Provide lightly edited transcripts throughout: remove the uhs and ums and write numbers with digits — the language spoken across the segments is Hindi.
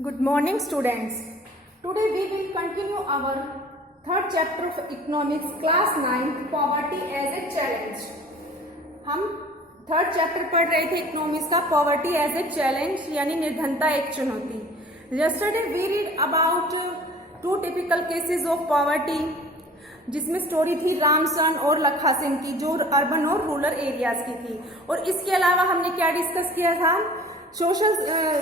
Good morning, students. Today we will continue our third chapter of economics, class 9, poverty as a challenge. हम थर्ड चैप्टर पढ़ रहे थे इकोनॉमिक्स का, पॉवर्टी एज ए चैलेंज यानी निर्धनता एक चुनौती. Yesterday we read about two typical cases of poverty, जिसमें स्टोरी थी रामसन और लखा सिंह की, जो अर्बन और रूरल एरियाज की थी. और इसके अलावा हमने क्या डिस्कस किया था, सोशल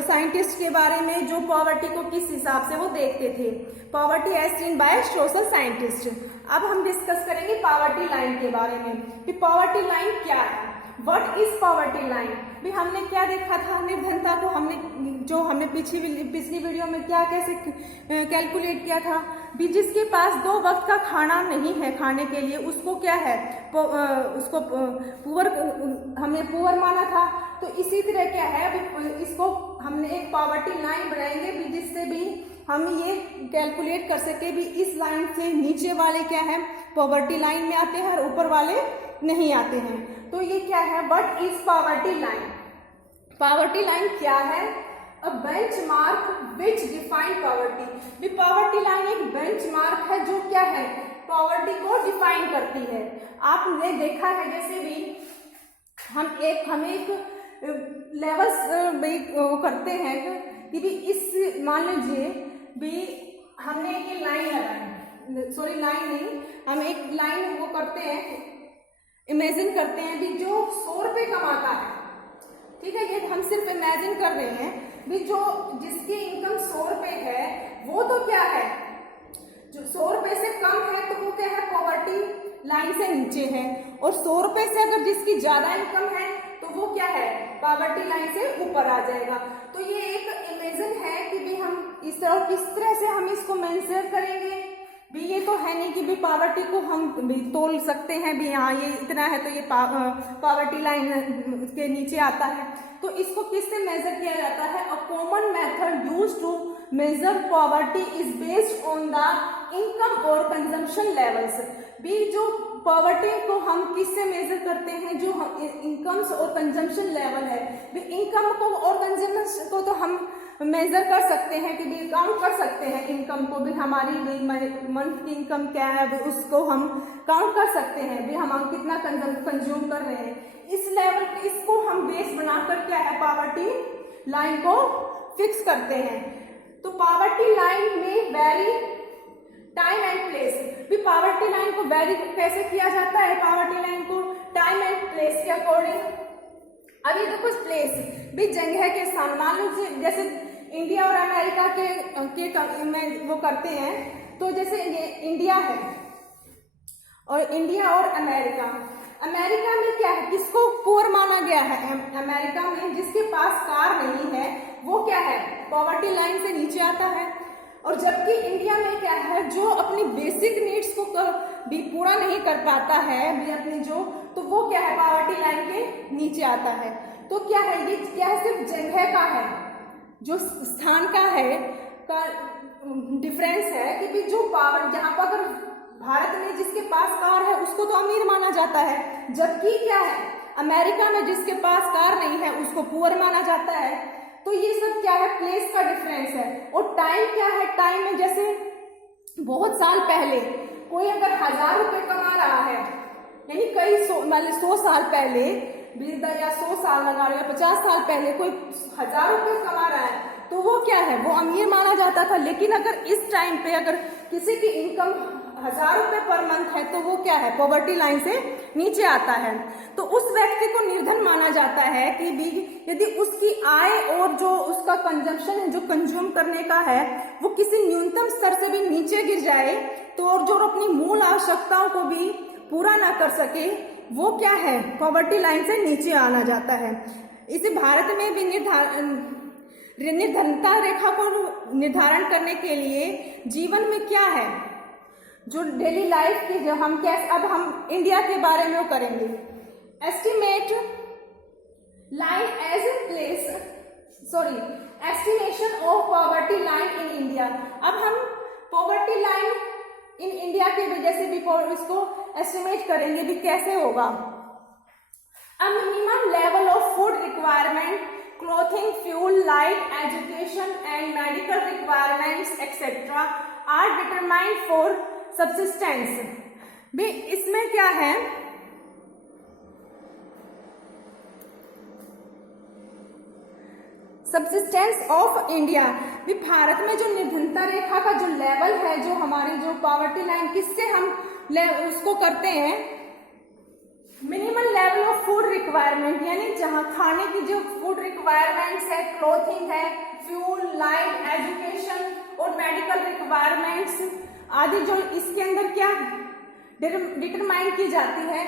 साइंटिस्ट के बारे में, जो पॉवर्टी को किस हिसाब से वो देखते थे, poverty as seen by social scientist. अब हम डिस्कस करेंगे पॉवर्टी लाइन के बारे में कि पॉवर्टी लाइन क्या है, व्हाट इज पॉवर्टी लाइन. भी हमने क्या देखा था, निर्धनता को हमने पिछली वीडियो में क्या कैसे कैलकुलेट किया था. भी जिसके पास 2 वक्त का खाना नहीं है खाने के लिए, उसको क्या है, उसको पुअर, हमने पुअर माना था. तो इसी तरह क्या है, इसको हमने एक पॉवर्टी लाइन बनाएंगे भी, जिससे भी हम ये कैलकुलेट कर सके भी इस लाइन से नीचे वाले क्या है, पॉवर्टी लाइन में आते हैं और ऊपर वाले नहीं आते हैं. तो ये क्या है, what is poverty line. Poverty line क्या है, अ बेंचमार्क विच डिफाइन पॉवर्टी. भी पॉवर्टी लाइन एक बेंचमार्क है जो क्या है, पॉवर्टी को डिफाइन करती है. आपने देखा है जैसे भी हमें एक लेवल्स करते हैं कि भी इस, मान लीजिए भी हमने एक लाइन लगाई, सॉरी लाइन नहीं, हम एक लाइन वो करते हैं, इमेजिन करते हैं भी जो 100 रुपये कमाता है, ठीक है, ये हम सिर्फ इमेजिन कर रहे हैं भी जो जिसकी इनकम 100 रुपये है, वो तो क्या है, जो 100 रुपये से कम है तो वो क्या है, पॉवर्टी लाइन से नीचे है. और 100 रुपये से अगर जिसकी ज्यादा इनकम है तो वो क्या है, पॉवर्टी लाइन से ऊपर आ जाएगा. तो ये एक इमेजिन है कि भी हम किस तरह से हम इसको मेंशन करेंगे. भी ये तो है नहीं कि भी पॉवर्टी को हम भी तोल सकते हैं भी, हाँ ये इतना है तो ये पॉवर्टी लाइन के नीचे आता है. तो इसको किससे मेजर किया जाता है, a common method used to measure poverty is based on the income और कंजम्पशन लेवल्स. भी जो पॉवर्टी को हम किससे मेजर करते हैं, जो इनकम्स और कंजम्पशन लेवल है. भी इनकम को और कंजम्पशन को तो हम मेजर कर सकते हैं कि भी काउंट कर सकते हैं, इनकम को भी, हमारी मंथ की इनकम क्या है भी उसको हम काउंट कर सकते हैं भी, हम कितना कंज्यूम कर रहे हैं. इस लेवल पे इसको हम बेस बनाकर क्या है, पॉवर्टी लाइन को फिक्स करते हैं. तो पॉवर्टी लाइन में वेरी टाइम एंड प्लेस. भी पॉवर्टी लाइन को वेरी कैसे किया जाता है, पॉवर्टी लाइन को टाइम एंड प्लेस के अकॉर्डिंग. अब ये देखो प्लेस भी जगह के स्थान, मान लीजिए जैसे इंडिया और अमेरिका के में वो करते हैं, तो जैसे ये इंडिया है और इंडिया और अमेरिका में क्या है, किसको पुअर माना गया है, अमेरिका में जिसके पास कार नहीं है वो क्या है, पॉवर्टी लाइन से नीचे आता है. और जबकि इंडिया में क्या है, जो अपनी बेसिक नीड्स को भी पूरा नहीं कर पाता है भी अपनी जो, तो वो क्या है, पॉवर्टी लाइन के नीचे आता है. तो क्या है, ये क्या है, सिर्फ जगह का है, जो स्थान का है का डिफरेंस है कि भी जो पावर, जहां पर अगर भारत में जिसके पास कार है उसको तो अमीर माना जाता है, जबकि क्या है, अमेरिका में जिसके पास कार नहीं है उसको पुअर माना जाता है. तो ये सब क्या है, प्लेस का डिफरेंस है. और टाइम क्या है, टाइम में जैसे बहुत साल पहले कोई अगर 1000 रुपये कमा रहा है, यानी कई 100 साल पहले, 20 या 100 साल लगा रहे, 50 साल पहले कोई 1000 रुपये कमा रहा है, तो वो क्या है, वो अमीर माना जाता था. लेकिन अगर इस टाइम पे अगर किसी की इनकम 1000 रुपये पर मंथ है तो वो क्या है, पॉवर्टी लाइन से नीचे आता है. तो उस व्यक्ति को निर्धन माना जाता है कि भी यदि उसकी आय और जो उसका कंजम्पशन है, जो कंज्यूम करने का है, वो किसी न्यूनतम स्तर से भी नीचे गिर जाए, तो और जो अपनी मूल आवश्यकताओं को भी पूरा ना कर सके, वो क्या है, पॉवर्टी लाइन से नीचे आना जाता है. इसे भारत में भी निर्धनता रेखा को निर्धारण करने के लिए जीवन में क्या है, जो डेली लाइफ की, जो हम कैसे, अब हम इंडिया के बारे में करेंगे. Estimate line as a place, sorry, estimation of poverty line in India. अब हम पॉवर्टी लाइन इन इंडिया के वजह से भी इसको एस्टिमेट करेंगे भी कैसे होगा. A minimum level of food requirement clothing, fuel, light, education and medical requirements etc. are determined for subsistence. भी इसमें क्या है, सब्सिस्टेंस ऑफ इंडिया, भी भारत में जो निर्धनता रेखा का जो लेवल है, जो हमारी जो पॉवर्टी लाइन, किससे हम उसको करते हैं, minimum level of food requirement, यानी जहां खाने की जो फूड रिक्वायरमेंट्स है, क्लोथिंग है, फ्यूल, लाइट, एजुकेशन और मेडिकल रिक्वायरमेंट्स आदि जो इसके अंदर क्या डिटरमाइन की जाती है,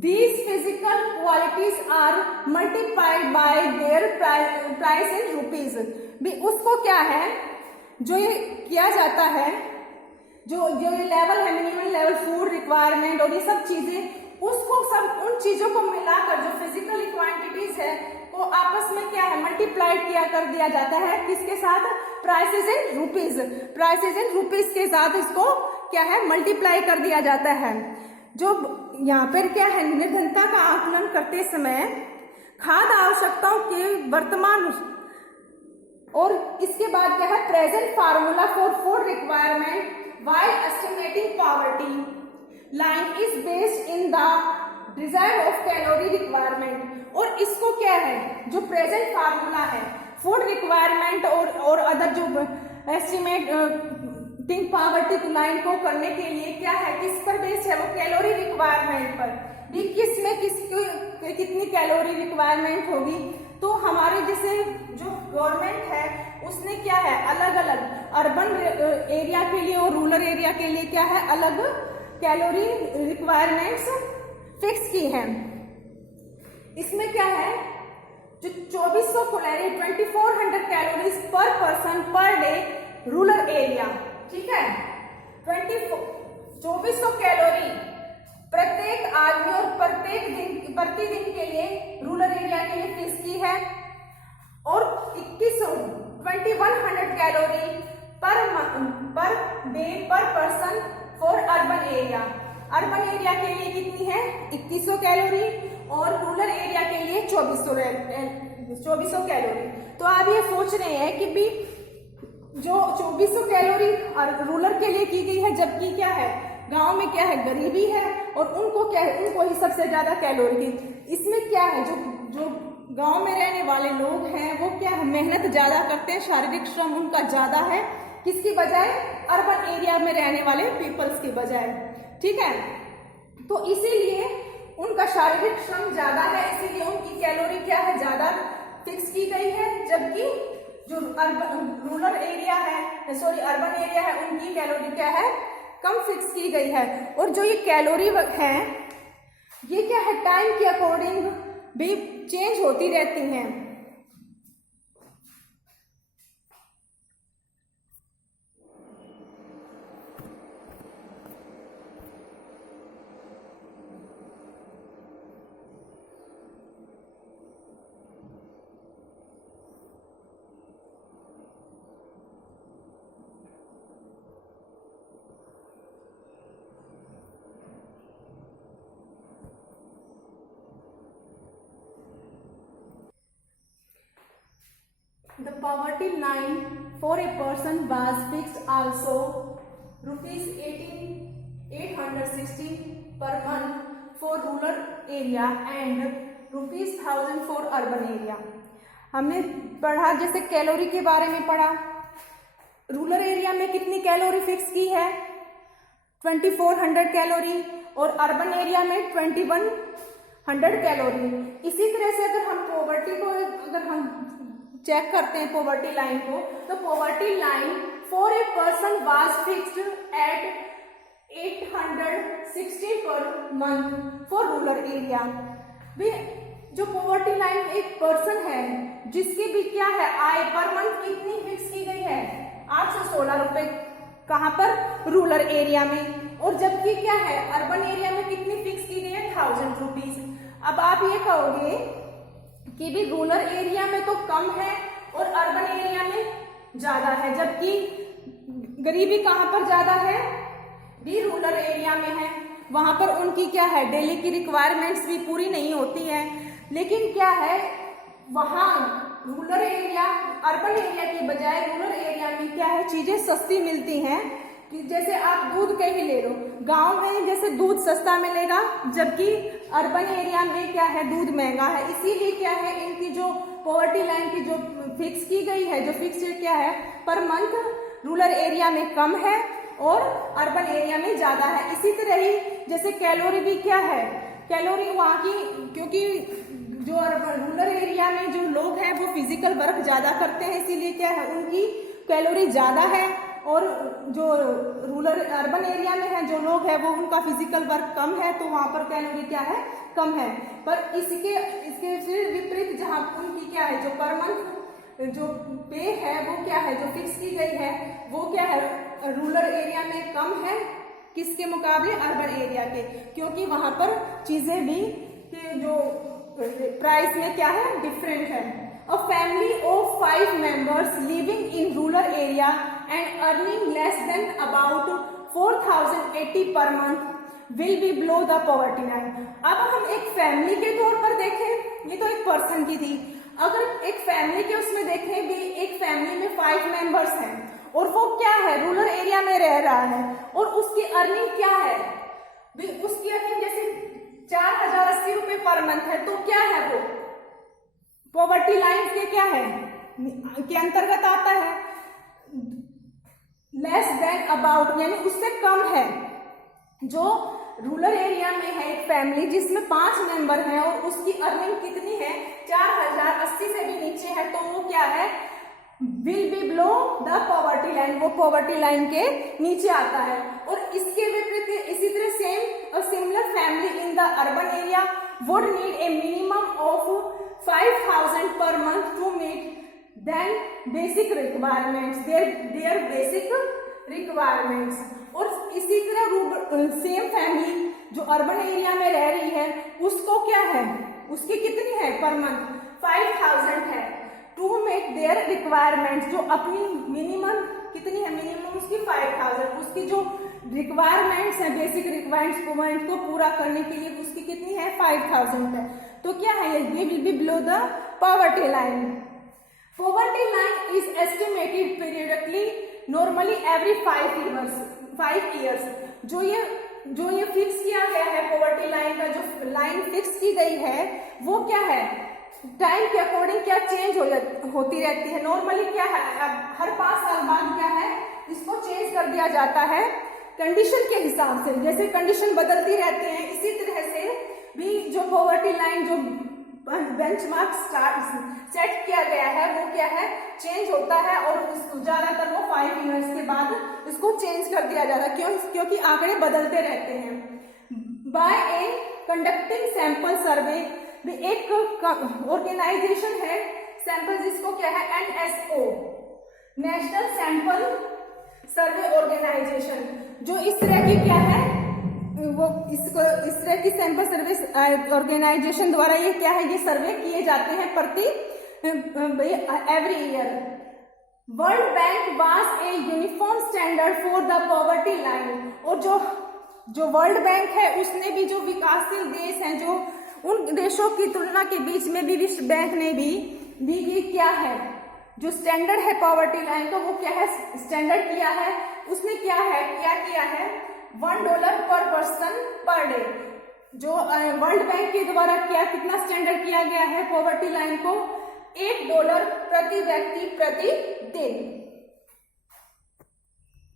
these physical qualities are multiplied by their price in rupees. भी उसको क्या है, जो ये किया जाता है, जो ये लेवल है, मिनिमम लेवल फूड रिक्वायरमेंट और ये सब चीजें, उसको सब उन चीजों को मिलाकर जो फिजिकल क्वांटिटीज है वो आपस में क्या है, मल्टीप्लाइड किया कर दिया जाता है, किसके साथ, prices in rupees, prices in rupees के साथ इसको क्या है, मल्टीप्लाई कर दिया जाता है। जो यहाँ पर क्या है, निर्धनता का आकलन करते समय खाद्य आवश्यकताओं के वर्तमान और इसके बाद क्या है, present formula for food requirement while estimating poverty line is based in the desire of calorie requirement. और इसको क्या है, जो प्रेजेंट फार्मूला है फूड रिक्वायरमेंट और अदर जो एस्टिमेट पॉवर्टी लाइन को करने के लिए क्या है, किस पर बेस्ड है, वो कैलोरी रिक्वायरमेंट पर, भी किस में कितनी कैलोरी रिक्वायरमेंट होगी। तो हमारे जैसे जो गवर्नमेंट है उसने क्या है, अलग अलग अर्बन एरिया के लिए और रूरल एरिया के लिए क्या है, अलग कैलोरी रिक्वायरमेंट्स फिक्स की है। इसमें क्या है, जो 2400 कैलोरी 2400 कैलोरीज पर person per day rural area, ठीक है, 2400 कैलोरी प्रत्येक आदमी और प्रतिदिन के लिए रूरल एरिया के लिए फिक्स की है, और 2100 कैलोरी पर डे पर person for urban area. Urban area के लिए कितनी है, 2100 कैलोरी, और रूरल एरिया के लिए 2400 कैलोरी। तो आप ये सोच रहे हैं कि भी जो 2400 कैलोरी रूरल के लिए की गई है, जबकि क्या है, गांव में क्या है, गरीबी है और उनको क्या है, उनको ही सबसे ज्यादा कैलोरी थी। इसमें क्या है, जो गांव में रहने वाले लोग हैं वो क्या है, मेहनत ज्यादा करते हैं, शारीरिक श्रम उनका ज्यादा है, किसकी बजाय, अर्बन एरिया में रहने वाले पीपल्स की बजाय, ठीक है। तो इसीलिए उनका शारीरिक श्रम ज्यादा है, इसीलिए उनकी कैलोरी क्या है, ज्यादा फिक्स की गई है, जबकि जो रूरल एरिया है, अर्बन एरिया है, उनकी कैलोरी क्या है, कम फिक्स की गई है। और जो ये कैलोरी है ये क्या है, टाइम के अकॉर्डिंग भी चेंज होती रहती हैं। The poverty line for a person was fixed also ₹860 per month for rural area and ₹1000 for urban area। हमने पढ़ा जैसे कैलोरी के बारे में पढ़ा, रूरल एरिया में कितनी कैलोरी फिक्स की है, 2400 कैलोरी, और अर्बन एरिया में 2100 कैलोरी। इसी तरह से अगर हम पॉवर्टी को अगर हम चेक करते हैं पॉवर्टी लाइन को, तो poverty line for a person was fixed at 860 per month for rural area. भी जो पॉवर्टी लाइन एक पर्सन है जिसकी भी क्या है, आय पर मंथ कितनी फिक्स की गई है, 816 रुपए, कहां पर, रूरल एरिया में। और जबकि क्या है, अर्बन एरिया में कितनी फिक्स की गई है, 1000 रुपीज। अब आप ये कहोगे कि भी रूरल एरिया में तो कम है और अर्बन एरिया में ज्यादा है, जबकि गरीबी कहां पर ज्यादा है, भी रूरल एरिया में है। वहां पर उनकी क्या है, डेली की रिक्वायरमेंट्स भी पूरी नहीं होती है, लेकिन क्या है, वहाँ रूरल एरिया, अर्बन एरिया के बजाय रूरल एरिया में क्या है, चीजें सस्ती मिलती हैं। कि जैसे आप दूध का ही ले लो, गांव में जैसे दूध सस्ता मिलेगा, जबकि अर्बन एरिया में क्या है, दूध महंगा है। इसीलिए क्या है, इनकी जो पॉवर्टी लाइन की जो फिक्स की गई है, जो फिक्स क्या है पर मंथ, रूरल एरिया में कम है और अर्बन एरिया में ज्यादा है। इसी तरह ही जैसे कैलोरी भी क्या है, कैलोरी वहाँ की, क्योंकि जो रूरल एरिया में जो लोग हैं वो फिजिकल वर्क ज्यादा करते हैं, इसीलिए क्या है उनकी कैलोरी ज्यादा है। और जो रूरल अर्बन एरिया में है जो लोग हैं वो उनका फिजिकल वर्क कम है, तो वहां पर कैलोरी क्या है, कम है। पर इसके फिर विपरीत जहाँ उनकी क्या है, जो पर मंथ जो पे है वो क्या है, जो फिक्स की गई है वो क्या है, रूरल एरिया में कम है किसके मुकाबले, अर्बन एरिया के, क्योंकि वहां पर चीजें भी जो प्राइस में क्या है, डिफरेंट है। A family of 5 members living in rural area and earning less than about 4,080 per month will be below the poverty line। अब हम एक फैमिली के तौर पर देखें, ये तो एक पर्सन की थी, अगर एक फैमिली के उसमें देखें भी, एक फैमिली में 5 मेंबर्स हैं और वो क्या है, रूरल एरिया में रह रहा है और उसकी अर्निंग क्या है, उसकी अर्निंग जैसे 4,080 रुपए पर मंथ है, तो क्या है वो पॉवर्टी लाइन के क्या है, के अंतर्गत आता है। लेस देन अबाउट यानी उससे कम है। जो रूरल एरिया में है एक फैमिली जिसमें 5 मेंबर हैं और उसकी अर्निंग कितनी है, 4,080 से भी नीचे है, तो वो क्या है, will be below the poverty line, वो पॉवर्टी लाइन के नीचे आता है। और इसके विपरीत इसी तरह सेम और similar family in the urban area would need a minimum of 5,000 per month to meet then basic requirements, their basic requirements। और इसी तरह सेम फैमिली जो अर्बन एरिया में रह रही है उसको क्या है, उसकी कितनी है पर मंथ 5,000 है, टू मेक देयर रिक्वायरमेंट्स, जो अपनी मिनिमम कितनी है, मिनिमम उसकी 5,000, उसकी जो रिक्वायरमेंट्स है, बेसिक रिक्वायरमेंट्स को पूरा करने के लिए उसकी कितनी है, 5,000 है। तो क्या है, ये will be below the poverty line. Poverty line is estimated periodically normally every 5 years। जो ये फिक्स किया गया है, पॉवर्टी लाइन का जो लाइन फिक्स की गई है वो क्या है, टाइम के अकॉर्डिंग क्या चेंज होती रहती है। नॉर्मली क्या है, अब हर 5 साल बाद क्या है, इसको चेंज कर दिया जाता है कंडीशन के हिसाब से, जैसे कंडीशन बदलती रहती है, इसी तरह से भी जो पॉवर्टी लाइन जो बेंचमार्क सेट किया गया है वो क्या है, चेंज होता है और ज्यादातर वो 5 years के बाद इसको चेंज कर दिया जाता है, क्योंकि आंकड़े बदलते रहते हैं। By a conducting sample survey, एक ऑर्गेनाइजेशन है सैंपल जिसको क्या है, NSO, national sample survey organisation, जो इस तरह की क्या है, वो इस तरह की सैंपल सर्विस ऑर्गेनाइजेशन द्वारा ये क्या है, ये सर्वे किए जाते हैं प्रति every year. World bank was a uniform standard for the poverty line. और जो वर्ल्ड बैंक है उसने भी, जो विकासशील देश हैं, जो उन देशों की तुलना के बीच में भी विश्व बैंक ने भी क्या है, जो स्टैंडर्ड है पॉवर्टी लाइन का, वो क्या है, स्टैंडर्ड किया है। उसने क्या किया है, $1 पर पर्सन पर डे। जो वर्ल्ड बैंक के द्वारा कितना स्टैंडर्ड किया गया है पॉवर्टी लाइन को, $1 प्रति व्यक्ति प्रति दिन।